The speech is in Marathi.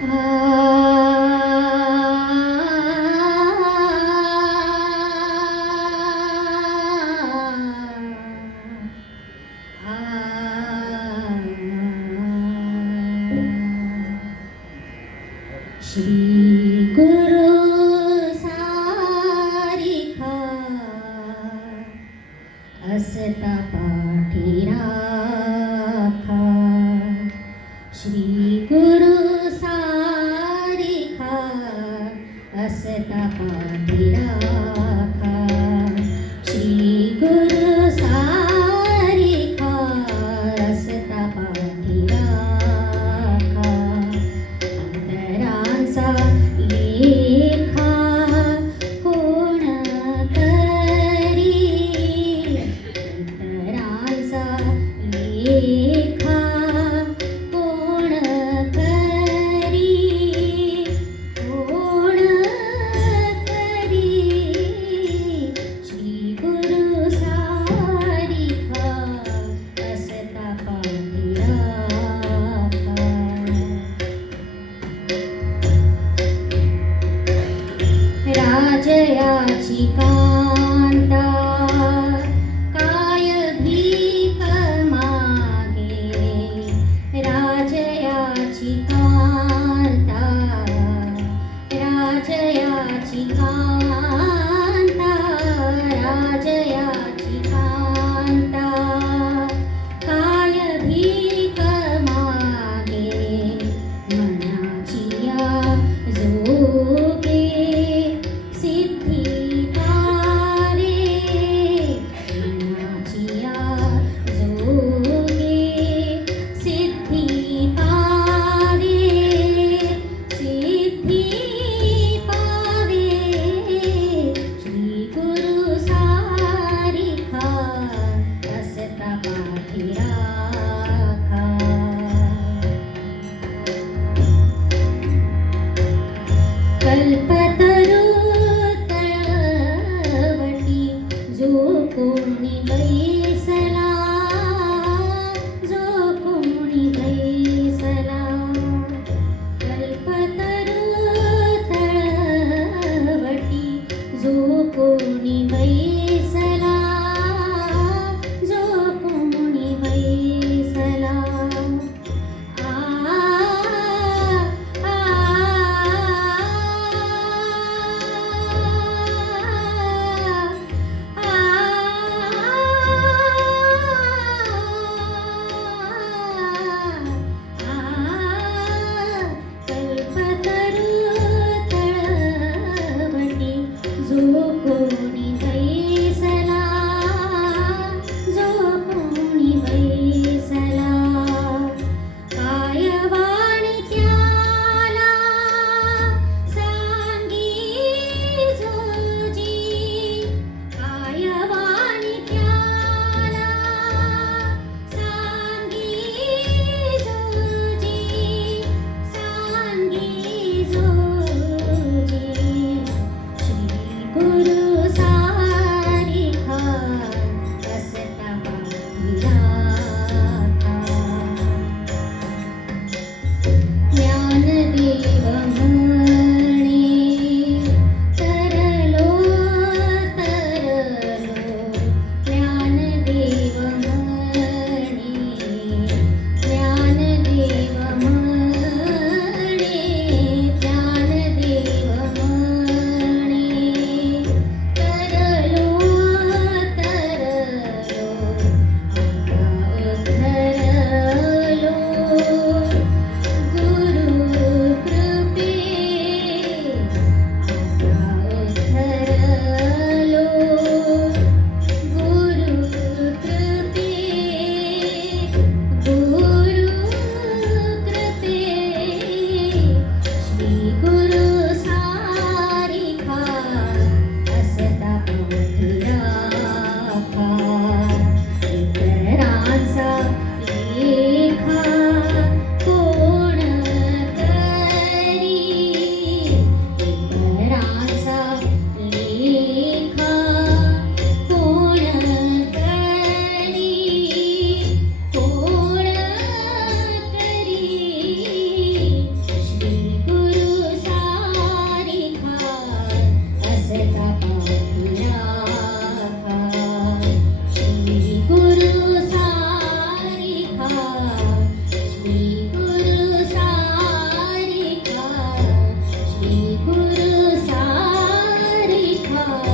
श्री गुरु सारिखा असता पाठी राखा, श्री गुरु सारिखा असता पाठी राखा, श्री गुरु सारिखा असता पाठी राखा. अंतरांचा लेखा कोण करी, अंतरांचा लेखा कोण करी, कोण करी. श्री गुरु सारिखा असता पाठी राखा. राजयाची कांता काय भीक मागे, राजयाची कांता, राजयाची कांता, राजयाची कांता काय भीक मागे. मनाची या जोगे सिद्धी पारे, मनाची या जोगे सिद्धी पावे, सिद्धी पावे. श्री गुरु सारिखा असता पाठी राखा. कल्पतरू तळवटी जो कोणी बैसला, जो कोणी बैसला. कल्पतरू तळवटी जो कोणी बैसला, जो कोणी बैसला. पाय